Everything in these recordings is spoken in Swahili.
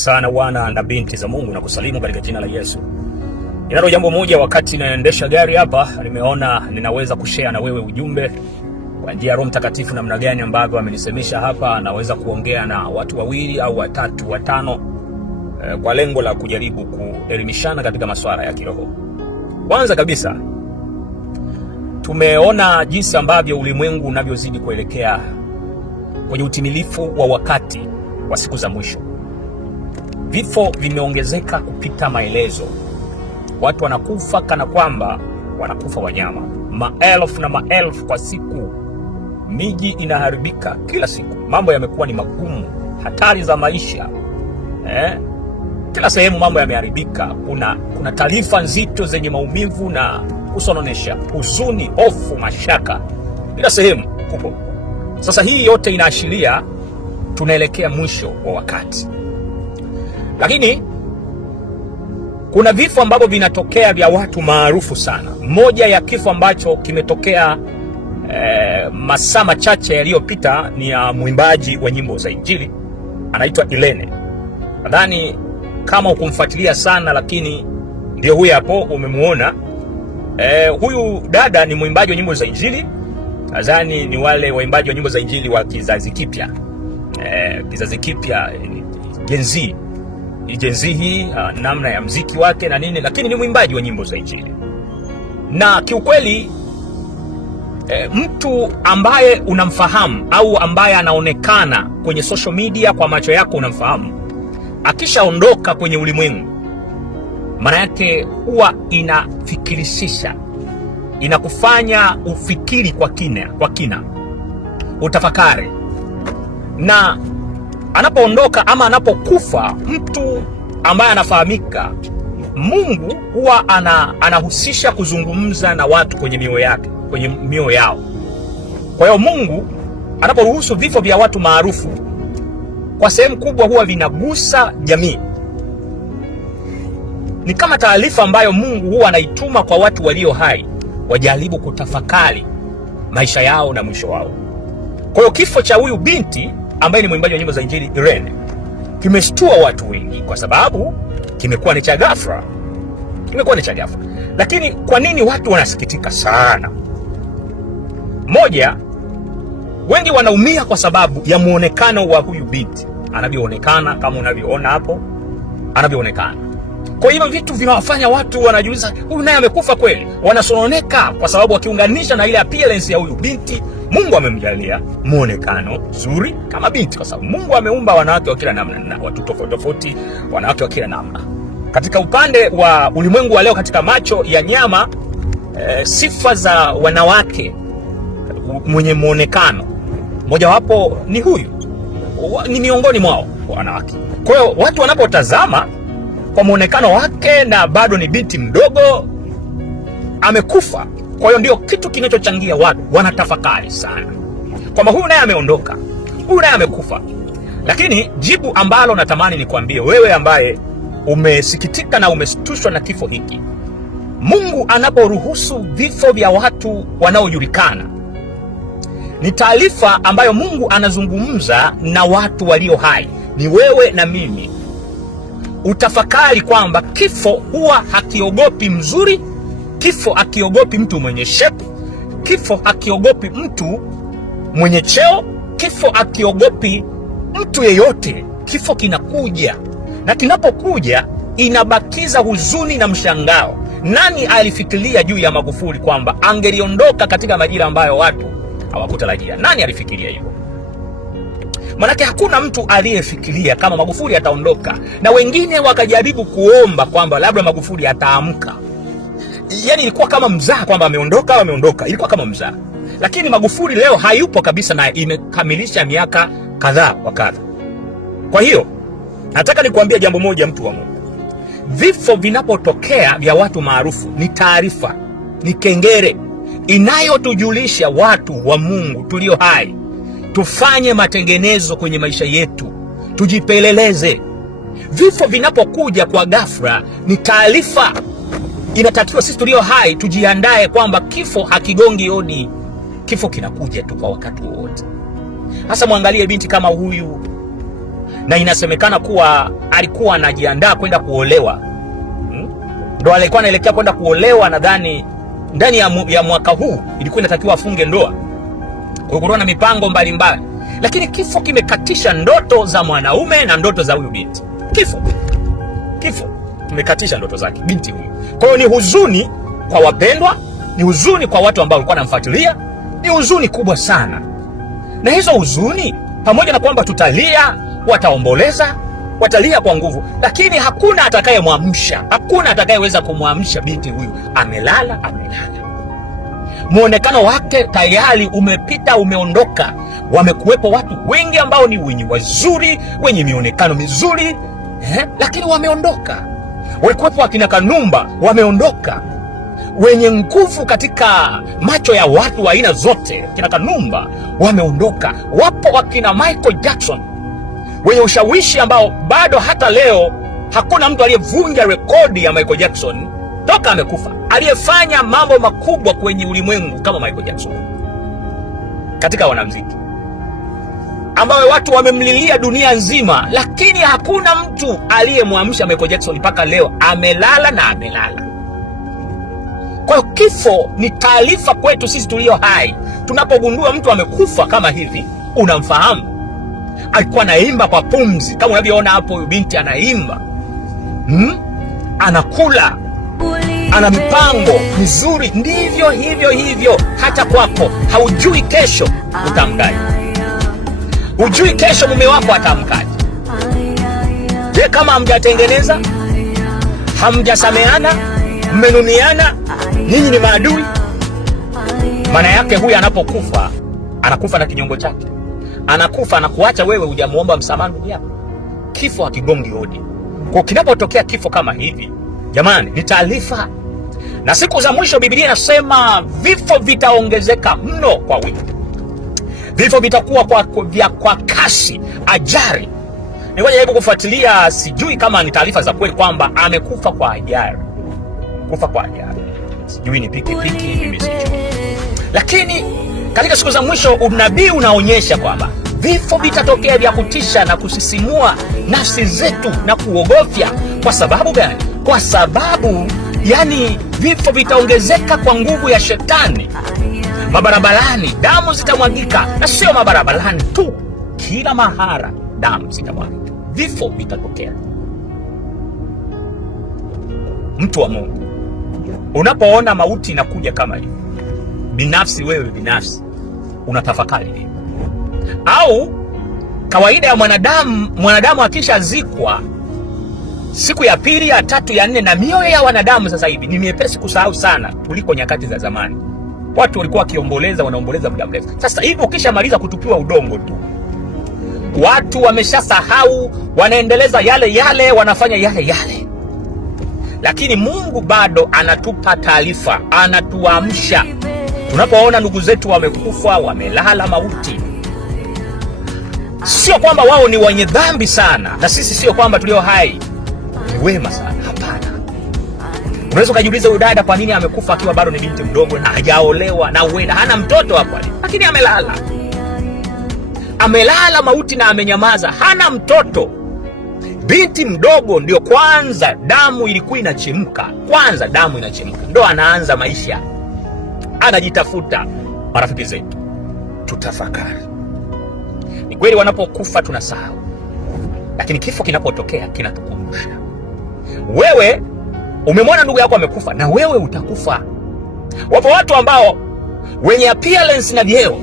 Sana wana na binti za Mungu na kusalimu katika jina la Yesu. Ninalo jambo moja, wakati naendesha gari hapa, nimeona ninaweza kushare na wewe ujumbe kwa njia ya Roho Mtakatifu, namna gani ambavyo amenisemesha hapa naweza kuongea na watu wawili au watatu watano kwa lengo la kujaribu kuelimishana katika masuala ya kiroho. Kwanza kabisa, tumeona jinsi ambavyo ulimwengu unavyozidi kuelekea kwenye utimilifu wa wakati wa siku za mwisho. Vifo vimeongezeka kupita maelezo. Watu wanakufa kana kwamba wanakufa wanyama, maelfu na maelfu kwa siku. Miji inaharibika kila siku, mambo yamekuwa ni magumu, hatari za maisha kila sehemu mambo yameharibika. Kuna taarifa nzito zenye maumivu na kusononesha, huzuni, hofu, mashaka kila sehemu kubwa. Sasa hii yote inaashiria tunaelekea mwisho wa wakati. Lakini kuna vifo ambavyo vinatokea vya watu maarufu sana. Moja ya kifo ambacho kimetokea masaa machache yaliyopita ni ya mwimbaji wa nyimbo za Injili, anaitwa Irene. Nadhani kama ukumfuatilia sana, lakini ndio huyu hapo umemuona. Huyu dada ni mwimbaji wa nyimbo za Injili. Nadhani ni wale waimbaji wa nyimbo za Injili wa kizazi kipya. Kizazi kipya, Gen Z hii, namna ya mziki wake na nini, lakini ni mwimbaji wa nyimbo za Injili. Na kiukweli mtu ambaye unamfahamu au ambaye anaonekana kwenye social media kwa macho yako unamfahamu, akishaondoka kwenye ulimwengu, maana yake huwa inafikirisisha, inakufanya ufikiri kwa kina, utafakari. Na anapoondoka ama anapokufa mtu ambaye anafahamika, Mungu huwa anahusisha kuzungumza na watu kwenye mioyo yao. Kwa hiyo Mungu anaporuhusu vifo vya watu maarufu, kwa sehemu kubwa huwa vinagusa jamii. Ni kama taarifa ambayo Mungu huwa anaituma kwa watu walio hai, wajaribu kutafakari maisha yao na mwisho wao. Kwa hiyo kifo cha huyu binti ambaye ni mwimbaji wa nyimbo za Injili Irene kimeshtua watu wengi, kwa sababu kimekuwa ni cha ghafla. Lakini kwa nini watu wanasikitika sana? Moja, wengi wanaumia kwa sababu ya muonekano wa huyu binti, anavyoonekana, kama unavyoona hapo anavyoonekana. Kwa hivyo vitu vinawafanya watu wanajiuliza, huyu naye amekufa kweli? Wanasononeka kwa sababu wakiunganisha na ile appearance ya huyu binti. Mungu amemjalia muonekano nzuri kama binti, kwa sababu Mungu ameumba wanawake wa kila namna na watu tofauti, wanawake wa kila namna. Katika upande wa ulimwengu wa leo, katika macho ya nyama, sifa za wanawake mwenye muonekano mojawapo ni huyu, ni miongoni mwao wanawake. Kwa hiyo watu wanapotazama kwa muonekano wake na bado ni binti mdogo, amekufa. Kwa hiyo ndio kitu kinachochangia watu wanatafakari sana kwamba huyu naye ameondoka, huyu naye amekufa. Lakini jibu ambalo natamani nikwambie wewe ambaye umesikitika na umeshtushwa na kifo hiki, Mungu anaporuhusu vifo vya watu wanaojulikana, ni taarifa ambayo Mungu anazungumza na watu walio hai, ni wewe na mimi. Utafakari kwamba kifo huwa hakiogopi mzuri, kifo hakiogopi mtu mwenye shepu, kifo hakiogopi mtu mwenye cheo, kifo hakiogopi mtu yeyote. Kifo kinakuja, na kinapokuja inabakiza huzuni na mshangao. Nani alifikiria juu ya Magufuli kwamba angeliondoka katika majira ambayo watu hawakutarajia? Nani alifikiria hivyo? Manake hakuna mtu aliyefikiria kama Magufuli ataondoka, na wengine wakajaribu kuomba kwamba labda Magufuli ataamka. Yani ilikuwa kama mzaha kwamba ameondoka, ilikuwa kama mzaha. Lakini Magufuli leo hayupo kabisa, na imekamilisha miaka kadhaa wa kadha. Kwa hiyo nataka nikuambia jambo moja, mtu wa Mungu. Vifo vinapotokea vya watu maarufu ni taarifa, ni kengele inayotujulisha watu wa Mungu tulio hai tufanye matengenezo kwenye maisha yetu, tujipeleleze. Vifo vinapokuja kwa ghafla ni taarifa. Inatakiwa sisi tulio hai tujiandae kwamba kifo hakigongi hodi, kifo kinakuja tu kwa wakati wote. Hasa mwangalie binti kama huyu, na inasemekana kuwa alikuwa anajiandaa kwenda kuolewa. Ndo alikuwa anaelekea kwenda kuolewa, nadhani ndani ya mwaka huu ilikuwa inatakiwa afunge ndoa. Kwa hiyo na mipango mbalimbali, lakini kifo kimekatisha ndoto za mwanaume na ndoto za huyu binti. Kifo kimekatisha ndoto zake binti huyu. Kwa hiyo ni huzuni kwa wapendwa, ni huzuni kwa watu ambao walikuwa wanamfuatilia, ni huzuni kubwa sana. Na hizo huzuni, pamoja na kwamba tutalia, wataomboleza, watalia kwa nguvu, lakini hakuna atakayemwamsha, hakuna atakayeweza kumwamsha binti huyu. Amelala. Muonekano wake tayari umepita, umeondoka. Wamekuwepo watu wengi ambao ni wenye wazuri, wenye mionekano mizuri, lakini wameondoka. Walikuwepo akina Kanumba, wameondoka. Wenye nguvu katika macho ya watu wa aina zote, kina Kanumba wameondoka. Wapo wakina Michael Jackson wenye ushawishi ambao bado hata leo hakuna mtu aliyevunja rekodi ya Michael Jackson toka amekufa, aliyefanya mambo makubwa kwenye ulimwengu kama Michael Jackson katika wanamuziki, ambao watu wamemlilia dunia nzima, lakini hakuna mtu aliyemwamsha Michael Jackson mpaka leo. Amelala. Kwa hiyo kifo ni taarifa kwetu sisi tulio hai. Tunapogundua mtu amekufa kama hivi, unamfahamu. Alikuwa anaimba kwa pumzi, kama unavyoona hapo binti anaimba, anakula, ana mipango mizuri. Ndivyo hivyo hata kwako. Haujui kesho utamkaje, hujui kesho mume wako atamkaje. Je, kama hamjatengeneza, hamjasameana, mmenuniana, nyinyi ni maadui? Maana yake huyu anapokufa, anakufa na kinyongo chake, anakufa anakuacha wewe hujamuomba msamaha ndugu yako. Kifo hakigongi hodi. Kwa kinapotokea kifo kama hivi, jamani, ni taarifa. Na siku za mwisho Biblia inasema vifo vitaongezeka mno kwa wingi. Vifo vitakuwa kwa kasi, ajali. Nilikuwa kufuatilia, sijui kama ni taarifa za kweli kwamba amekufa kwa ajali. Kufa kwa ajali. Sijui ni pikipiki, mimi sijui. Lakini katika siku za mwisho unabii unaonyesha kwamba vifo vitatokea vya kutisha na kusisimua nafsi zetu na kuogofya. Kwa sababu gani? Kwa sababu vifo vitaongezeka kwa nguvu ya shetani. Mabarabarani damu zitamwagika, na sio mabarabarani tu, kila mahara damu zitamwagika. Vifo vitatokea. Mtu wa Mungu, unapoona mauti inakuja kama hivi, wewe binafsi unatafakari nini? Au kawaida ya mwanadamu akishazikwa, siku ya pili, ya tatu, ya nne, na mioyo ya wanadamu sasa hivi ni miepesi kusahau sana kuliko nyakati za zamani. Watu walikuwa wakiomboleza, wanaomboleza muda mrefu. Sasa hivi ukishamaliza kutupiwa udongo tu, watu wameshasahau, wanaendeleza yale, wanafanya yale. Lakini Mungu bado anatupa taarifa, anatuamsha. Tunapoona ndugu zetu wamekufa, wamelala mauti, sio kwamba wao ni wenye dhambi sana, na sisi sio kwamba tulio hai ni wema sana. Hapana. Unaweza kujiuliza, huyu dada kwa nini amekufa akiwa bado ni binti mdogo na hajaolewa, na uenda hana mtoto hapo, lakini amelala mauti na amenyamaza, hana mtoto. Binti mdogo ndio kwanza damu ilikuwa inachemka, ndo anaanza maisha, anajitafuta. Marafiki zetu, tutafakari. Ni kweli wanapokufa tunasahau, lakini kifo kinapotokea kinatukumbusha. Wewe umemwona ndugu yako amekufa, na wewe utakufa. Wapo watu ambao wenye appearance na vyeo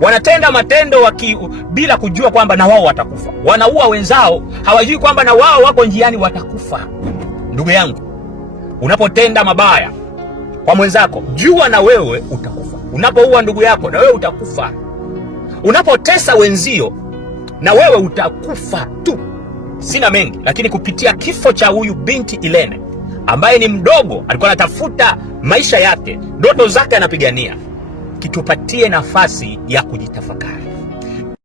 wanatenda matendo bila kujua kwamba na wao watakufa. Wanaua wenzao, hawajui kwamba na wao wako njiani watakufa. Ndugu yangu, unapotenda mabaya kwa mwenzako, jua na wewe utakufa. Unapoua ndugu yako, na wewe utakufa. Unapotesa wenzio, na wewe utakufa tu. Sina mengi, lakini kupitia kifo cha huyu binti Irene ambaye ni mdogo, alikuwa anatafuta maisha yake, ndoto zake anapigania, kitupatie nafasi ya kujitafakari.